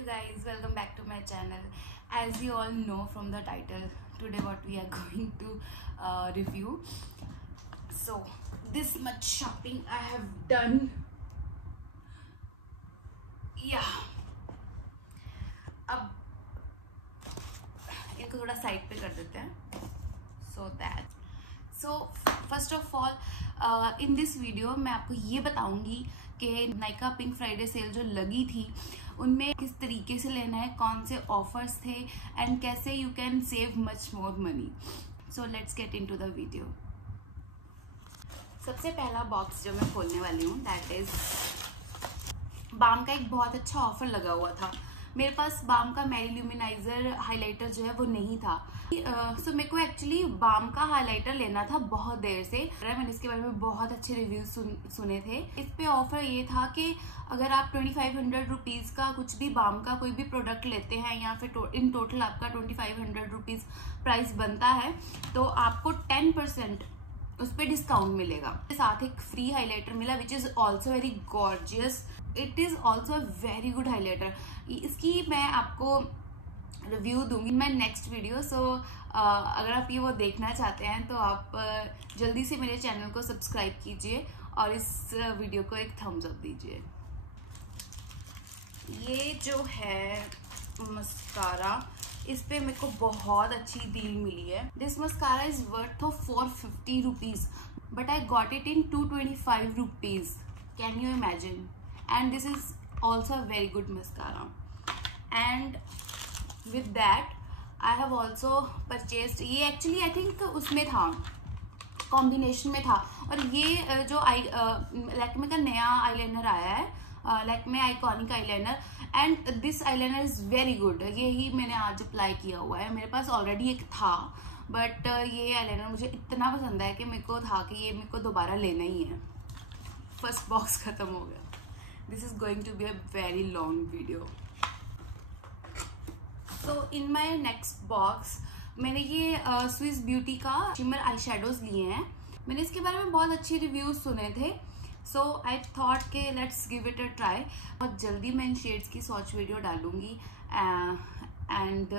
you guys, welcome back to my channel. As you all know from the title, today what we are going to review. So this much shopping I have done. Yeah, अब इनको थोड़ा side पे कर देते हैं. So first of all, in this video मैं आपको ये बताऊंगी कि नाइका पिंक फ्राइडे सेल जो लगी थी उनमें किस तरीके से लेना है, कौन से ऑफर्स थे एंड कैसे you can save much more money. So let's get into the video. सबसे पहला बॉक्स जो मैं खोलने वाली हूँ दैट इज बाम का एक बहुत अच्छा ऑफर लगा हुआ था. मेरे पास बाम का मैरी ल्यूमिनाइजर हाइलाइटर जो है वो नहीं था. सो मेरे को एक्चुअली बाम का हाइलाइटर लेना था बहुत देर से. मैंने इसके बारे में बहुत अच्छे रिव्यूज सुने थे. इस पे ऑफर ये था कि अगर आप 2500 रुपीज़ का कुछ भी बाम का कोई भी प्रोडक्ट लेते हैं या फिर इन टोटल आपका 2500 रुपीज़ प्राइस बनता है तो आपको 10% उस पर डिस्काउंट मिलेगा. साथ एक फ्री हाइलाइटर मिला which is also very gorgeous. It is also a very good highlighter. इसकी मैं आपको रिव्यू दूंगी मैं नेक्स्ट वीडियो. सो अगर आप ये वो देखना चाहते हैं तो आप जल्दी से मेरे चैनल को सब्सक्राइब कीजिए और इस वीडियो को एक थम्स अप दीजिए. ये जो है मस्कारा, इस पे मेरे को बहुत अच्छी डील मिली है. This mascara is worth of 450 rupees but I got it in 225 rupees. Can you imagine? And this is also a very good mascara. And with that I have also purchased, ये actually I think उसमें था, combination में था. और ये जो लैक्मे का नया आईलाइनर आया है, Lakme iconic eyeliner, and this eyeliner is very good. ये ही मैंने आज अप्लाई किया हुआ है. मेरे पास ऑलरेडी एक था बट ये आईलाइनर मुझे इतना पसंद है कि मेरे को था कि ये मेरे को दोबारा लेना ही है. फर्स्ट बॉक्स खत्म हो गया. This is going to be a very long video. So in my next box मैंने ये स्विस ब्यूटी का शिमर आई शेडोज लिए हैं. मैंने इसके बारे में बहुत अच्छे रिव्यूज सुने थे. सो आई थॉट के let's give it a try. बहुत जल्दी मैं इन शेड्स की स्वॉच वीडियो डालूंगी एंड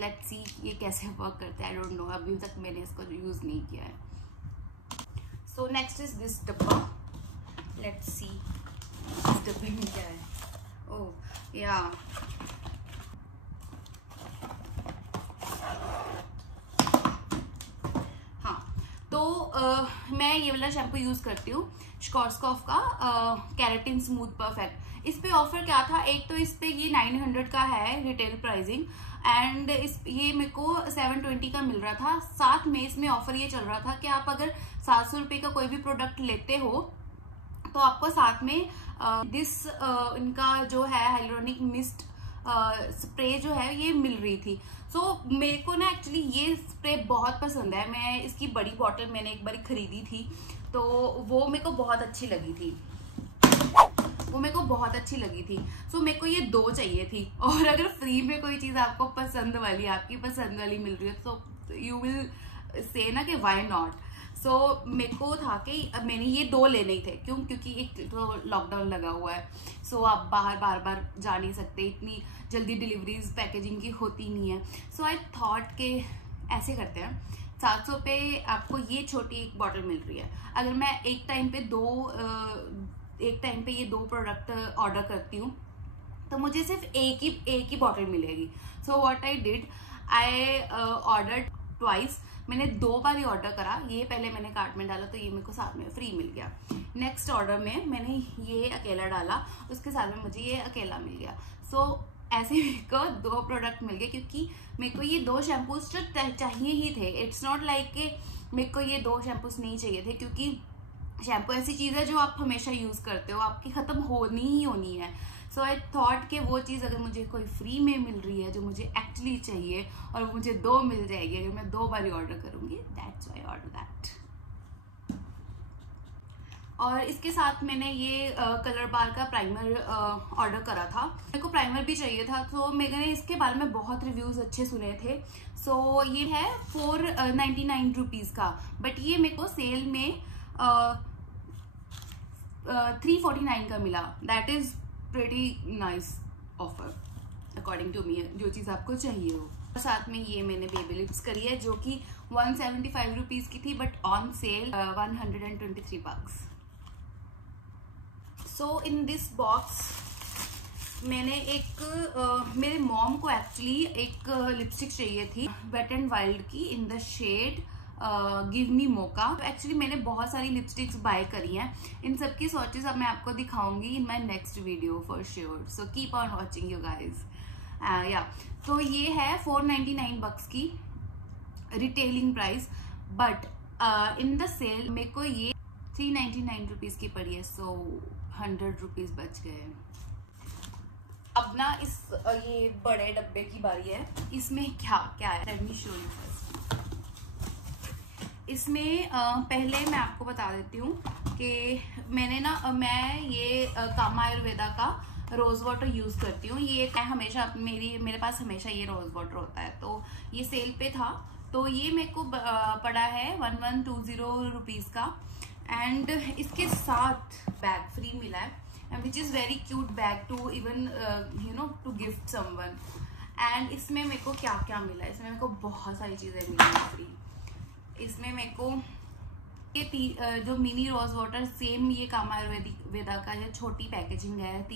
लेट्स सी ये कैसे वर्क करता है. आई डोंट नो, अभी तक मैंने इसको यूज नहीं किया है. सो नेक्स्ट इज दिस डब्बा. लेट्स सी इस डब्बे में क्या है. ओह या, मैं ये वाला शैम्पू यूज करती हूँ स्कॉर्सकॉफ का केराटिन स्मूथ परफेक्ट. इस पे ऑफर क्या था, एक तो इस पे ये 900 का है रिटेल प्राइसिंग एंड ये मेरे को 720 का मिल रहा था. साथ में इसमें ऑफर ये चल रहा था कि आप अगर 700 रुपये का कोई भी प्रोडक्ट लेते हो तो आपको साथ में इनका जो है हाइलोरॉनिक मिस्ट स्प्रे जो है ये मिल रही थी. सो मेरे को ना एक्चुअली ये स्प्रे बहुत पसंद है. मैं इसकी बड़ी बॉटल मैंने एक बार खरीदी थी तो वो मेरे को बहुत अच्छी लगी थी. सो मेरे को ये 2 चाहिए थी. और अगर फ्री में कोई चीज आपको आपकी पसंद वाली मिल रही है तो यू विल से ना कि व्हाई नॉट. सो मेरे को था कि मैंने ये 2 लेने ही थे. क्योंकि एक तो लॉकडाउन लगा हुआ है. सो आप बार बार जा नहीं सकते, इतनी जल्दी डिलीवरीज पैकेजिंग की होती नहीं है. सो आई थॉट के ऐसे करते हैं, 700 पे आपको ये छोटी एक बॉटल मिल रही है. अगर मैं एक टाइम पे ये 2 प्रोडक्ट ऑर्डर करती हूँ तो मुझे सिर्फ एक ही बॉटल मिलेगी. So what I did, I order twice. मैंने 2 बार ही ऑर्डर करा. ये पहले मैंने कार्ट में डाला तो ये मेरे को साथ में फ्री मिल गया. नेक्स्ट ऑर्डर में मैंने ये अकेला डाला, उसके साथ में मुझे ये अकेला मिल गया. सो ऐसे मेरे को 2 प्रोडक्ट मिल गए क्योंकि मेरे को ये 2 शैम्पूज चाहिए ही थे. इट्स नॉट लाइक कि मेरे को ये 2 शैम्पूज नहीं चाहिए थे क्योंकि शैम्पू ऐसी चीज़ है जो आप हमेशा यूज़ करते हो, आपकी ख़त्म होनी ही होनी है. सो आई थॉट कि वो चीज़ अगर मुझे कोई फ्री में मिल रही है जो मुझे एक्चुअली चाहिए और मुझे 2 मिल जाएगी अगर मैं 2 बार ही ऑर्डर करूँगी, that's why I order that. और इसके साथ मैंने ये कलर बार का प्राइमर ऑर्डर करा था. मेरे को प्राइमर भी चाहिए था तो मैंने इसके बारे में बहुत रिव्यूज अच्छे सुने थे. सो ये है 499 रुपीज़ का बट ये मेरे को सेल में 349 का मिला. That is pretty nice offer. According to me, जो चीज़ आपको चाहिए हो। और साथ में ये मैंने बेबी लिप्स करी है जो कि 175 रुपीज़ की थी, but on sale 123 bucks। So in this box मैंने एक मेरे मॉम को एक्चुअली एक लिपस्टिक चाहिए थी वेट एंड वाइल्ड की in the shade give me mocha. Actually मैंने बहुत सारी लिपस्टिक्स बाय करी हैं, इन सब की स्वॉचेस अब मैं आपको दिखाऊंगी in my next video for sure, so keep on watching you guys. या तो ये है 499 bucks की retailing price, but in the sale मेरे को ये 399 रुपीज़ की पड़ी है, सो 100 रुपीज़ बच गए। अब ना इस ये बड़े डब्बे की बारी है। इसमें क्या क्या है, late me show you first. इसमें पहले मैं आपको बता देती हूँ कि मैं ये कामा आयुर्वेदा का रोज वाटर यूज करती हूँ। ये मैं हमेशा मेरे पास हमेशा ये रोज वाटर होता है, तो ये सेल पे था, तो ये मेरे को पड़ा है 1120 रुपीज़ का। एंड इसके साथ बैग फ्री मिला है, which is very cute bag to even to gift someone। And इसमें मेरे को क्या क्या मिला है, इसमें मेरे को बहुत सारी चीज़ें मिली हैं फ्री। इसमें मेरे को ये जो मिनी रोज वाटर सेम ये कामा आयुर्वेदा का जो छोटी पैकेजिंग है,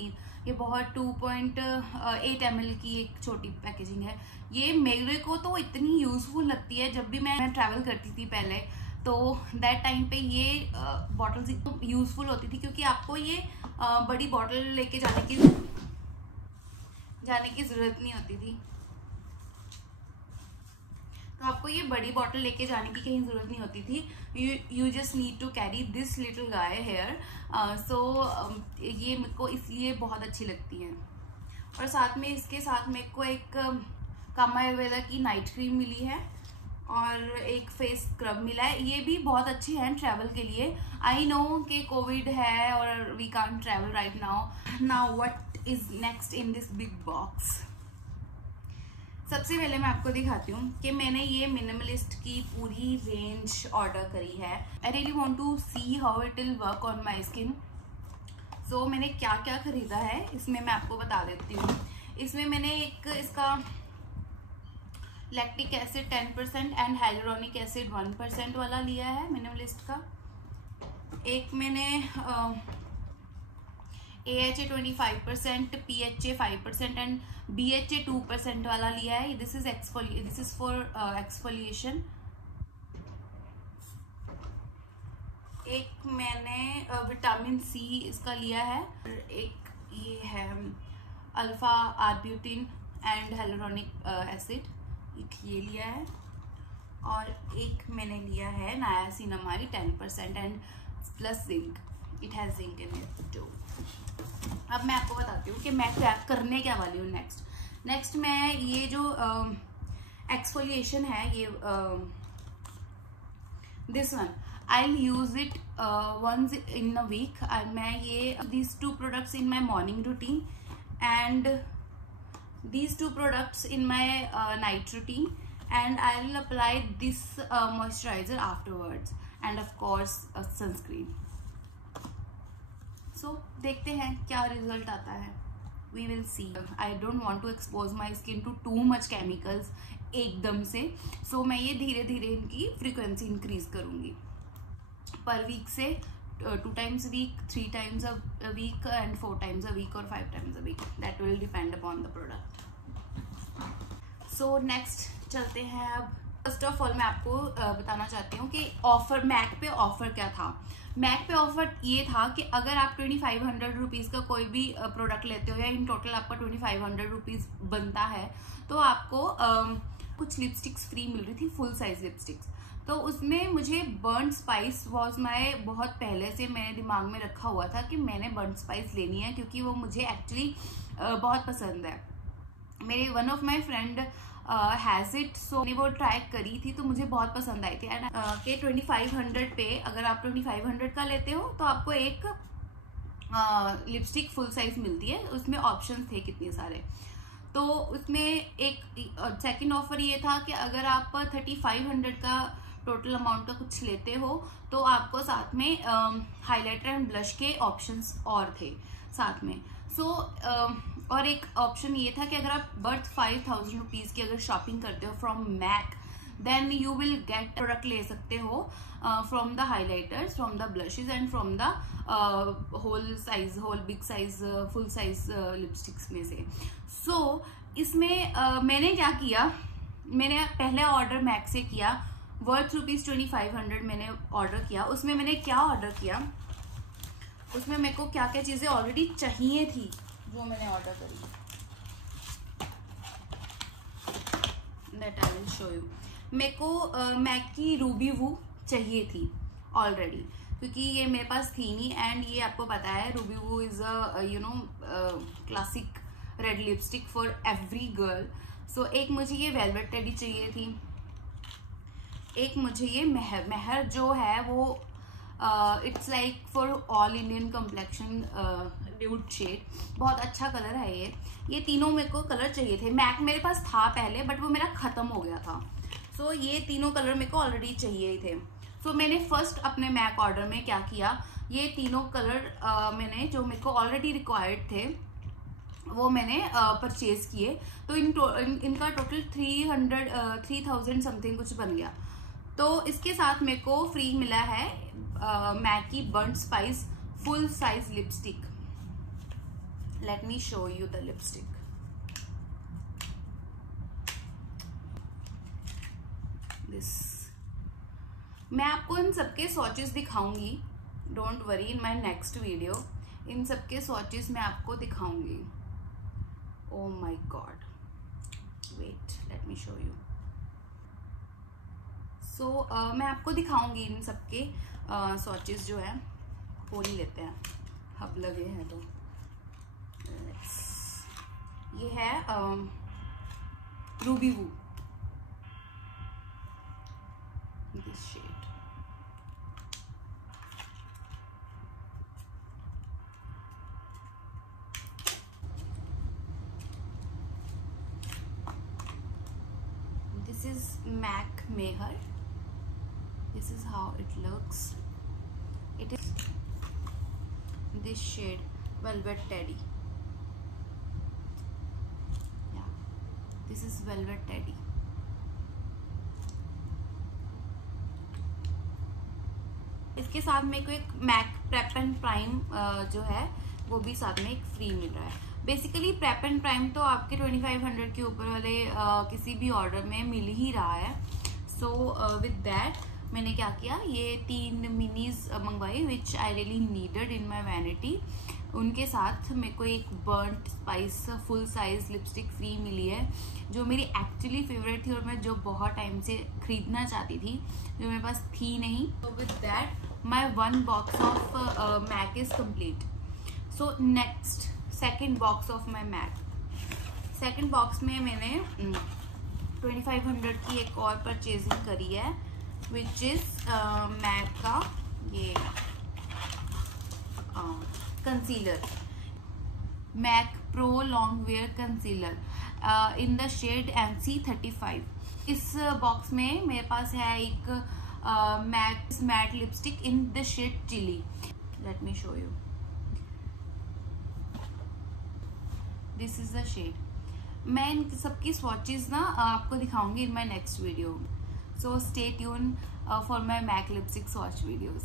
ये बहुत 2.8 ml की एक छोटी पैकेजिंग है। ये मेरे को तो इतनी यूजफुल लगती है, जब भी मैं ट्रैवल करती थी पहले, तो दैट टाइम पे ये बॉटल्स यूजफुल होती थी, क्योंकि आपको ये बड़ी बॉटल लेके जाने की जरूरत नहीं होती थी। तो आपको ये बड़ी बॉटल लेके जाने की कहीं जरूरत नहीं होती थी। You just need to carry this little guy here. So ये मेरे को इसलिए बहुत अच्छी लगती है। और साथ में इसके साथ मेरे को एक कामा आयुर्वेदा की नाइट क्रीम मिली है और एक फेस स्क्रब मिला है। ये भी बहुत अच्छी है ट्रैवल के लिए। आई नो कि कोविड है और we can't travel right now what is next in this big box. सबसे पहले मैं आपको दिखाती हूँ कि मैंने ये मिनिमलिस्ट की पूरी रेंज ऑर्डर करी है। I really want to see how it will work on my skin. So मैंने क्या क्या खरीदा है इसमें मैं आपको बता देती हूँ। इसमें मैंने एक इसका lactic acid 10% and hyaluronic acid 1% वाला लिया है मिनिमलिस्ट का। एक मैंने AHA 25%, PHA 5% एंड BHA 2% वाला लिया है। This is for exfoliation. एक मैंने विटामिन C इसका लिया है। एक ये है alpha arbutin and hyaluronic acid, ये लिया है। और एक मैंने लिया है niacinamide 10% and plus zinc, it has zinc in it too. अब मैं आपको बताती हूँ कि मैं क्या करने क्या वाली हूँ नेक्स्ट मैं ये जो एक्सफोलिएशन है, ये this one I use it once in a week. मैं ये these 2 products in my morning routine and these 2 products in my night routine, and I will apply this moisturizer afterwards and of course sunscreen। So देखते हैं क्या result आता है, we will see। I don't want to expose my skin to too much chemicals एकदम से, so मैं ये धीरे धीरे इनकी फ्रीक्वेंसी इंक्रीज करूंगी। पर वीक से 2 times a week, 3 times a week and 4 times a week or 5 times a week, that will depend upon the product। So next चलते हैं। अब फर्स्ट ऑफ ऑल मैं आपको बताना चाहती हूँ कि ऑफर मैक पे ऑफर क्या था। मैक पे ऑफर ये था कि अगर आप 2500 रुपीज़ का कोई भी प्रोडक्ट लेते हो या इन टोटल आपका 2500 रुपीज़ बनता है, तो आपको कुछ लिपस्टिक्स फ्री मिल रही थी, फुल साइज लिपस्टिक्स। तो उसमें मुझे बर्न स्पाइस वॉज माई, बहुत पहले से मैंने दिमाग में रखा हुआ था कि मैंने बर्न स्पाइस लेनी है, क्योंकि वो मुझे एक्चुअली बहुत पसंद है। मेरे one of my friend has it, so मैंने वो ट्राई करी थी तो मुझे बहुत पसंद आई थी। एंड के 2500 पे अगर आप 2500 का लेते हो तो आपको एक लिपस्टिक फुल साइज मिलती है। उसमें ऑप्शंस थे कितने सारे। तो उसमें एक सेकंड ऑफर ये था कि अगर आप 3500 का टोटल अमाउंट का कुछ लेते हो तो आपको साथ में हाइलाइटर एंड ब्लश के ऑप्शंस और थे साथ में। सो और एक ऑप्शन ये था कि अगर आप वर्थ 5000 रुपीज की अगर शॉपिंग करते हो from MAC, then you will get product ले सकते हो from the highlighters, from the blushes and from the whole big size full size lipsticks में से। सो इसमें मैंने क्या किया, मैंने पहले ऑर्डर मैक से किया, वर्थ ₹2500 मैंने ऑर्डर किया। उसमें मैंने क्या ऑर्डर किया, उसमें मेरे को क्या क्या चीजें ऑलरेडी चाहिए थी जो मैंने ऑर्डर करी, that I will show you. मेरे को मैक की रूबी वू चाहिए थी ऑलरेडी, क्योंकि ये मेरे पास थी नहीं, एंड ये आपको पता है Ruby Woo is a classic red lipstick for every girl. So एक मुझे ये वेलवेट टेडी चाहिए थी, एक मुझे ये महर जो है वो it's like for all Indian complexion dude shade, बहुत अच्छा कलर है ये तीनों मेरे को कलर चाहिए थे। मैक मेरे पास था पहले बट वो मेरा खत्म हो गया था। सो ये तीनों कलर मेरे को ऑलरेडी चाहिए ही थे। सो मैंने फर्स्ट अपने मैक ऑर्डर में क्या किया, ये तीनों कलर मैंने जो मेरे को ऑलरेडी रिक्वायर्ड थे वो मैंने परचेज किए। तो इनका टोटल 3000 समथिंग कुछ बन गया। तो इसके साथ मेरे को फ्री मिला है मैक की burnt spice full size lipstick. Let me show you the lipstick. This मैं आपको इन सबके स्वॉचेस दिखाऊंगी, don't worry, in my next video इन सबके स्वॉचेस मैं आपको दिखाऊंगी। Oh my God, wait let me show you. So मैं आपको दिखाऊंगी इन सबके स्वॉचेस जो है। खोल ही लेते हैं, हब लगे हैं तो। ये है Ruby Woo, this shade. This is MAC Meher. This is how it looks. It is this shade Velvet Teddy. Yeah, this is Velvet Teddy. इसके साथ मेरे को एक मैक प्रेप एंड प्राइम जो है वो भी साथ में एक फ्री मिल रहा है। बेसिकली प्रेप एंड प्राइम तो आपके 2500 के ऊपर वाले किसी भी ऑर्डर में मिल ही रहा है। सो विद दैट मैंने क्या किया, ये 3 मिनीज मंगवाई which I really needed in my vanity. उनके साथ मेरे को एक burnt spice full size lipstick free मिली है जो मेरी एक्चुअली फेवरेट थी और मैं जो बहुत टाइम से खरीदना चाहती थी, जो मेरे पास थी नहीं। तो with that my 1 box of MAC is complete. So next second box of my MAC. Second box में मैंने 2500 की एक और परचेजिंग करी है विच इज मैक का ये concealer, MAC pro long wear concealer in the shade NC35। इस बॉक्स में मेरे पास है एक matte lipstick in the shade chili. Let me show you, this is the shade. मैं इन सबकी स्वॉचेस ना आपको दिखाऊंगी in my next video. So stay tune for my MAC lipstick swatch videos.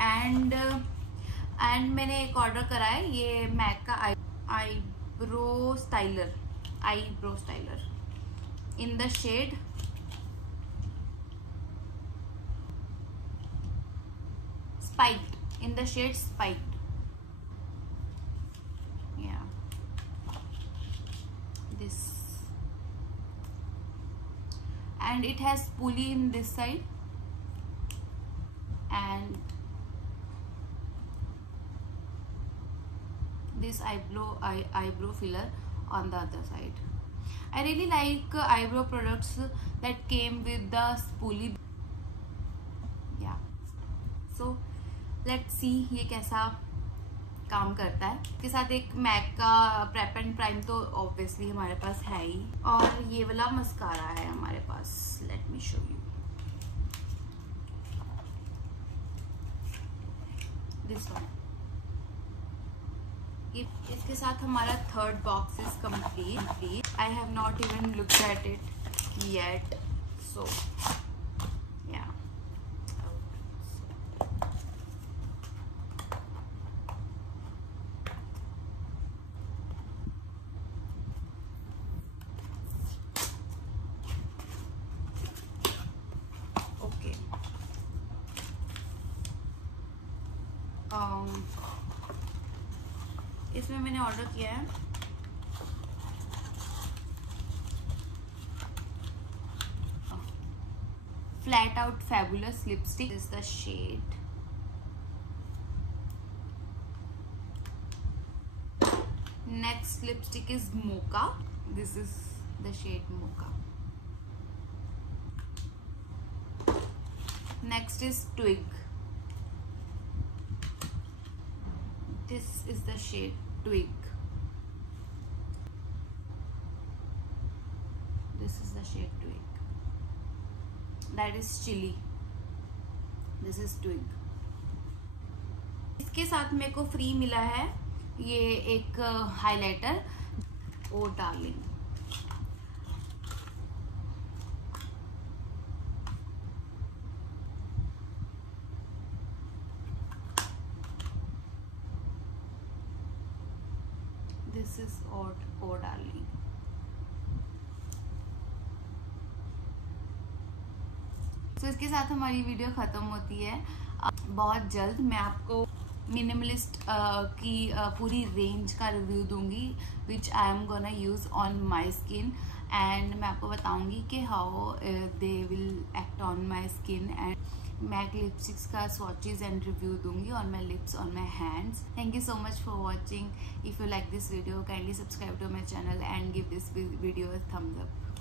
And मैंने एक ऑर्डर करा है, ये मैक का eyebrow styler in the shade spiked, in the shade spiked. या this and it has pulley in this side and this eyebrow filler on the other side. I really like eyebrow products that came with the spoolie. Yeah, so let's see ये कैसा काम करता है। इसके साथ एक Mac का prep and prime तो ऑब्वियसली हमारे पास है ही, और ये वाला मस्कारा है हमारे पास। Let me show you, this one. कि इसके साथ हमारा third box is complete. I have not even looked at it yet, so yeah. Okay, इसमें मैंने ऑर्डर किया है flat out fabulous lipstick. Is the shade. Next lipstick is mocha. This is the shade mocha. Next is twig. This is the shade Twig. This is the shade Twig. That is Chili. This is Twig. इसके साथ मेरे को free मिला है ये एक highlighter, oh darling. This is oh darling. तो इसके साथ हमारी वीडियो ख़त्म होती है. बहुत जल्द मैं आपको मिनिमलिस्ट की पूरी रेंज का रिव्यू दूंगी which I am gonna use on my skin. And मैं आपको बताऊंगी कि how they will act on my skin. And MAC lipsticks का स्वॉचेज एंड रिव्यू दूंगी on my lips, on my hands. Thank you so much for watching. If you like this video, kindly subscribe to my channel and give this video a thumbs up.